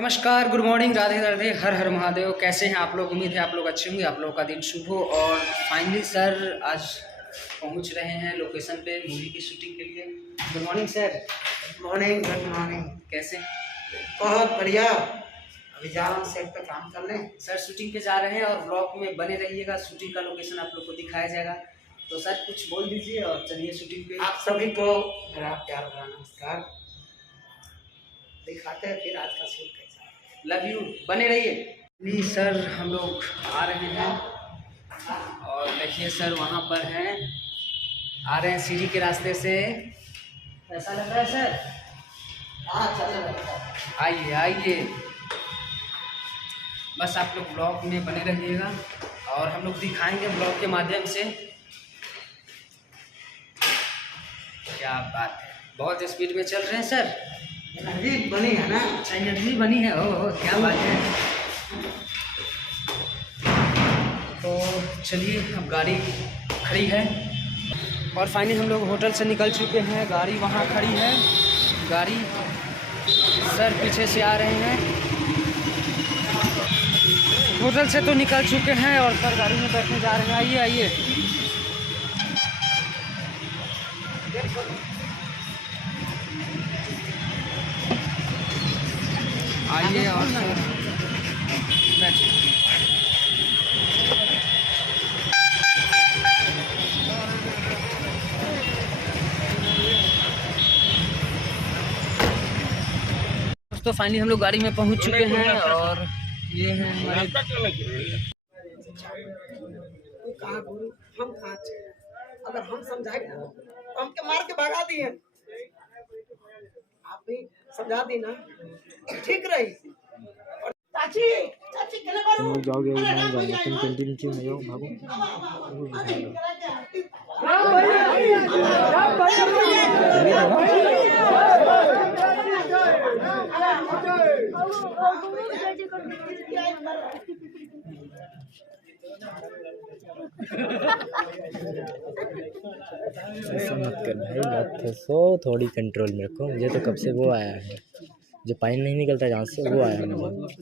नमस्कार, good morning, Radhe Radhe, हर हर महादेव। कैसे हैं आप लोग? उम्मीद है आप लोग अच्छे होंगे। आप लोगों का दिन शुभ हो। और फाइनली सर आज पहुंच रहे हैं लोकेशन पे मूवी की शूटिंग के लिए। Good morning sir. Good morning, good morning. कैसे? बहुत बढ़िया। अभी जा रहा हूँ सेट पे काम करने। सर शूटिंग पे जा रहे हैं और ब्लॉग में बने रहिएगा। शूटिंग का लोकेशन आप लोग को दिखाया जाएगा। तो सर कुछ बोल दीजिए और चलिए शूटिंग पे। आप सभी को मेरा प्यार भरा नमस्कार। दिखाते हैं फिर आज का शूट कैसा है। लव यू, बने रहिए। प्लीज सर, हम लोग आ रहे हैं और देखिए सर वहाँ पर हैं, आ रहे हैं सीढ़ी के रास्ते से। कैसा लग रहा है सर? हाँ, चल रहा है। आइए आइए, बस आप लोग ब्लॉग में बने रहिएगा और हम लोग दिखाएंगे ब्लॉग के माध्यम से। क्या बात है, बहुत स्पीड में चल रहे हैं सर। एनर्जी बनी है ना? अच्छा, एनर्जी बनी है। ओ क्या बात है। तो चलिए, अब गाड़ी खड़ी है और फाइनली हम लोग होटल से निकल चुके हैं। गाड़ी वहाँ खड़ी है। गाड़ी सर पीछे से आ रहे हैं। होटल से तो निकल चुके हैं और सर गाड़ी में बैठने जा रहे हैं। आइए आइए। आइए और बैठिए। दोस्तों फाइनली हम लोग गाड़ी में पहुंच चुके हैं और ये है हमारे। कहाँ गुरु, हम कहाँ थे? अगर हम समझाए ना तो हम के मार के भगा दिए। आप भी समझा दी ना, ठीक रही। और चाची चाची केले करो। तुम जाओगे तुम कैंटीन में जाओ, भागो। ऐसा मत कर भाई, मत फंसो, थोड़ी कंट्रोल में रखो। मुझे तो कब से वो आया है, जो पानी नहीं निकलता जहाँ से, वो आया मुझे।